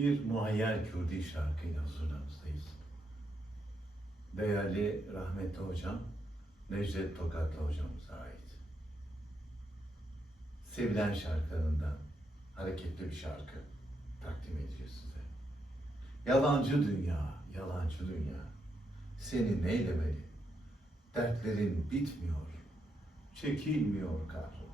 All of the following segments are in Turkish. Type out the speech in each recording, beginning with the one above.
bir muayyer Kürdi şarkıyla huzurlarınızdayız. Değerli rahmetli hocam, Necdet Tokatlı hocamıza ait. Sevilen şarkılarından hareketli bir şarkı takdim edeceğiz size. Yalancı dünya, yalancı dünya, seni neylemeli? Dertlerin bitmiyor, çekilmiyor kahrım.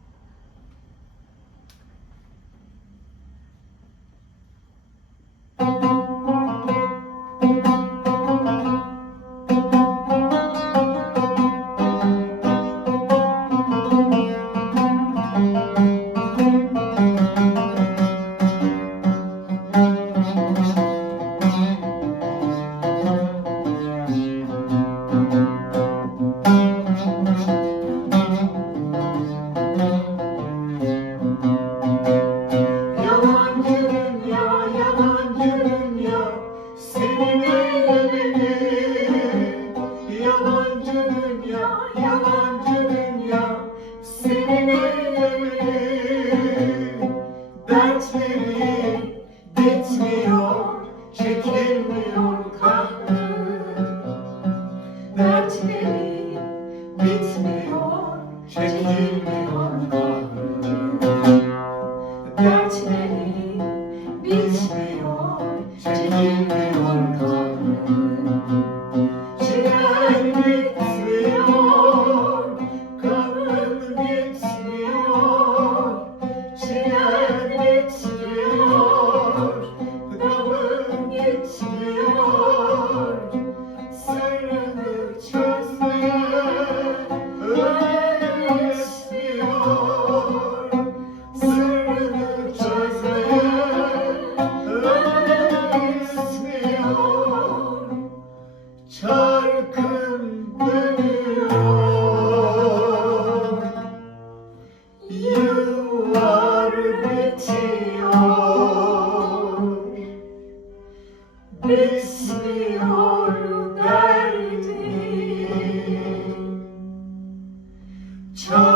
Çarkım dönüyor Yıllar bitiyor. Çarkım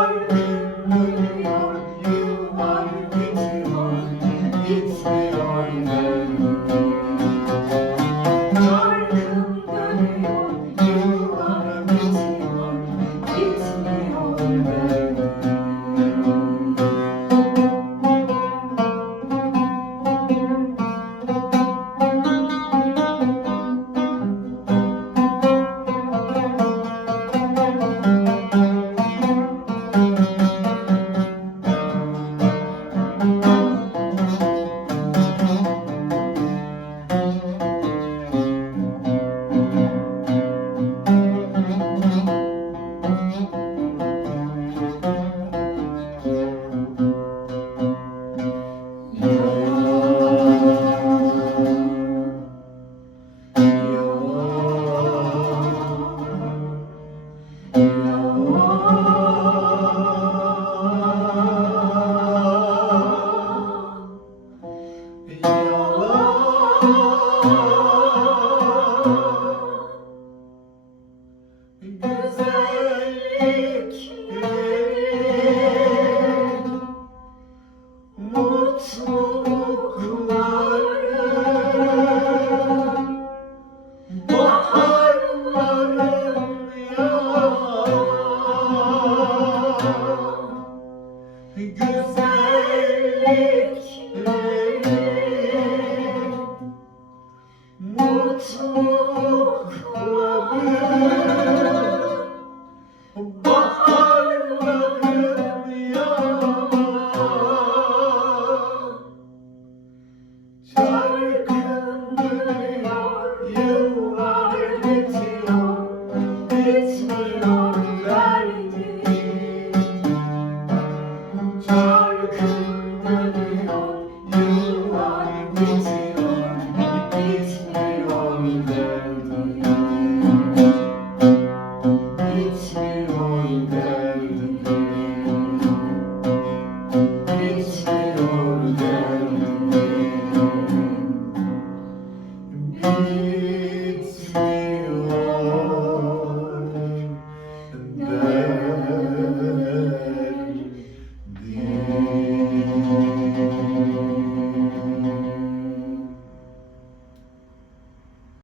Shout your glory,